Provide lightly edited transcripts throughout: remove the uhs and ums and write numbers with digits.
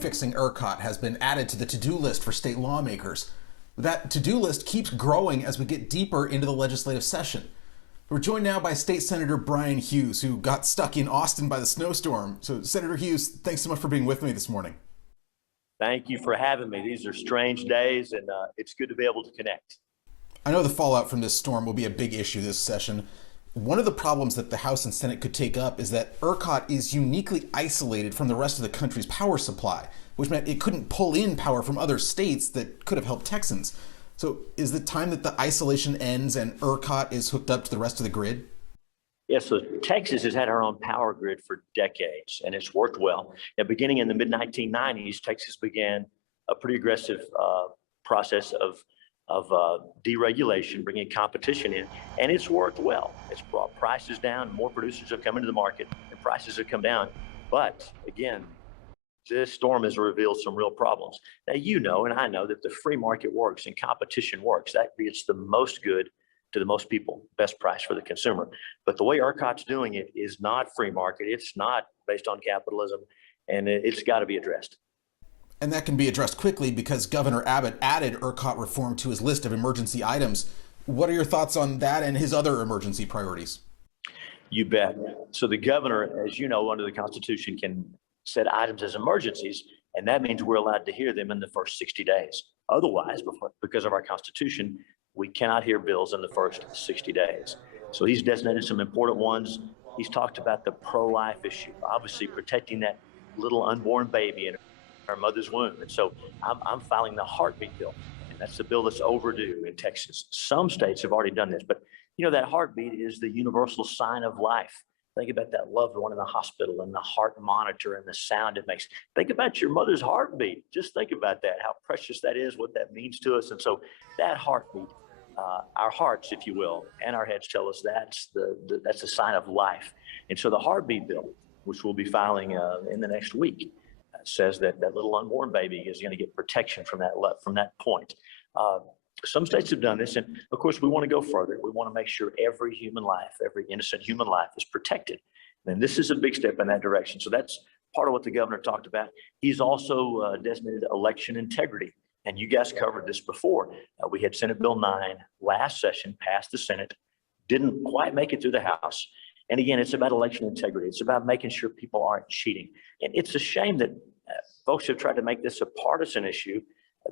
fixing ERCOT has been added to the to-do list for state lawmakers. That to-do list keeps growing as we get deeper into the legislative session. We're joined now by State Senator Bryan Hughes, who got stuck in Austin by the snowstorm. So, Senator Hughes, thanks so much for being with me this morning. Thank you for having me. These are strange days, and it's good to be able to connect. I know the fallout from this storm will be a big issue this session. One of the problems that the House and Senate could take up is that ERCOT is uniquely isolated from the rest of the country's power supply, which meant it couldn't pull in power from other states that could have helped Texans. So is the time that the isolation ends and ERCOT is hooked up to the rest of the grid? Yeah, so Texas has had our own power grid for decades, and it's worked well. Now, beginning in the mid-1990s, Texas began a pretty aggressive process of deregulation, bringing competition in, and it's worked well. It's brought prices down, more producers have come into the market, and prices have come down. But again, this storm has revealed some real problems. Now, you know, and I know that the free market works and competition works. That gets the most good to the most people, best price for the consumer. But the way ERCOT's doing it is not free market. It's not based on capitalism, and it's got to be addressed. And that can be addressed quickly because Governor Abbott added ERCOT reform to his list of emergency items. What are your thoughts on that and his other emergency priorities? You bet. So the governor, as you know, under the Constitution, can set items as emergencies, and that means we're allowed to hear them in the first 60 days. Otherwise, because of our Constitution, we cannot hear bills in the first 60 days. So he's designated some important ones. He's talked about the pro-life issue, obviously protecting that little unborn baby in our mother's womb. And so I'm filing the heartbeat bill, and that's the bill that's overdue in Texas. Some states have already done this, but you know, that heartbeat is the universal sign of life. Think about that loved one in the hospital and the heart monitor and the sound it makes. Think about your mother's heartbeat. Just think about that, how precious that is, what that means to us. And so that heartbeat, our hearts, if you will, and our heads tell us that's the sign of life. And so the heartbeat bill, which we'll be filing in the next week, says that that little unborn baby is going to get protection from that point. Some states have done this, and of course we want to go further. We want to make sure every human life, every innocent human life is protected. And this is a big step in that direction. So that's part of what the governor talked about. He's also designated election integrity. And you guys covered this before. We had Senate Bill 9 last session, passed the Senate, didn't quite make it through the House. And again, it's about election integrity. It's about making sure people aren't cheating. And it's a shame that folks have tried to make this a partisan issue.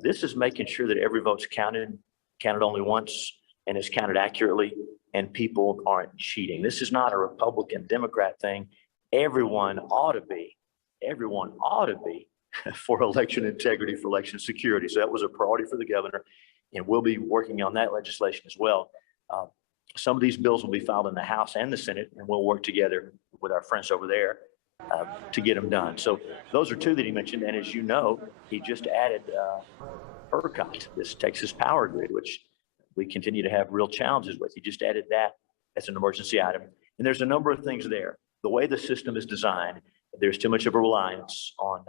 This is making sure that every vote's counted only once, and is counted accurately, and people aren't cheating. This is not a Republican Democrat thing. Everyone ought to be for election integrity, for election security. So that was a priority for the governor, and we'll be working on that legislation as well. Some of these bills will be filed in the House and the Senate, and we'll work together with our friends over there to get them done. So those are two that he mentioned. And as you know, he just added ERCOT, this Texas power grid, which we continue to have real challenges with. He just added that as an emergency item. And there's a number of things there. The way the system is designed, there's too much of a reliance on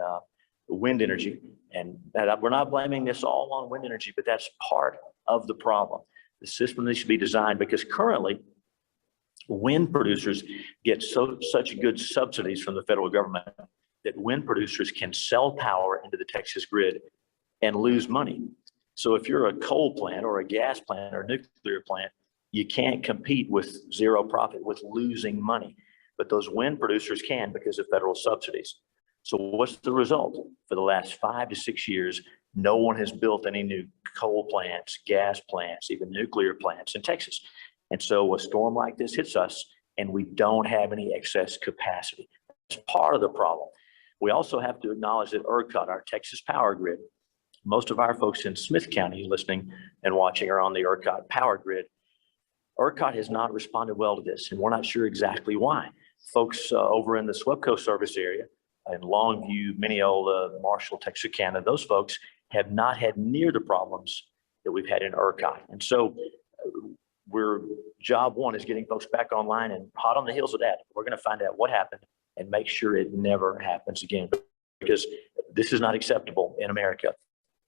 wind energy. And we're not blaming this all on wind energy, but that's part of the problem. The system needs to be designed because currently wind producers get such good subsidies from the federal government that wind producers can sell power into the Texas grid and lose money. So if you're a coal plant or a gas plant or a nuclear plant, you can't compete with zero profit, with losing money. But those wind producers can because of federal subsidies. So what's the result? For the last 5 to 6 years, no one has built any new coal plants, gas plants, even nuclear plants in Texas. And so a storm like this hits us and we don't have any excess capacity. That's part of the problem. We also have to acknowledge that ERCOT, our Texas power grid, most of our folks in Smith County listening and watching are on the ERCOT power grid. ERCOT has not responded well to this, and we're not sure exactly why. Folks over in the SWEPCO service area, in Longview, Mineola, Marshall, Texarkana, those folks have not had near the problems that we've had in ERCOT. And so job one is getting folks back online, and hot on the heels of that, we're going to find out what happened and make sure it never happens again, because this is not acceptable in America,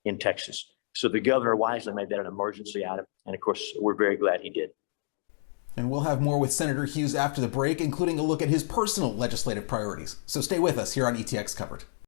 in Texas. So the governor wisely made that an emergency item. And of course, we're very glad he did. And we'll have more with Senator Hughes after the break, including a look at his personal legislative priorities. So stay with us here on ETX Covered.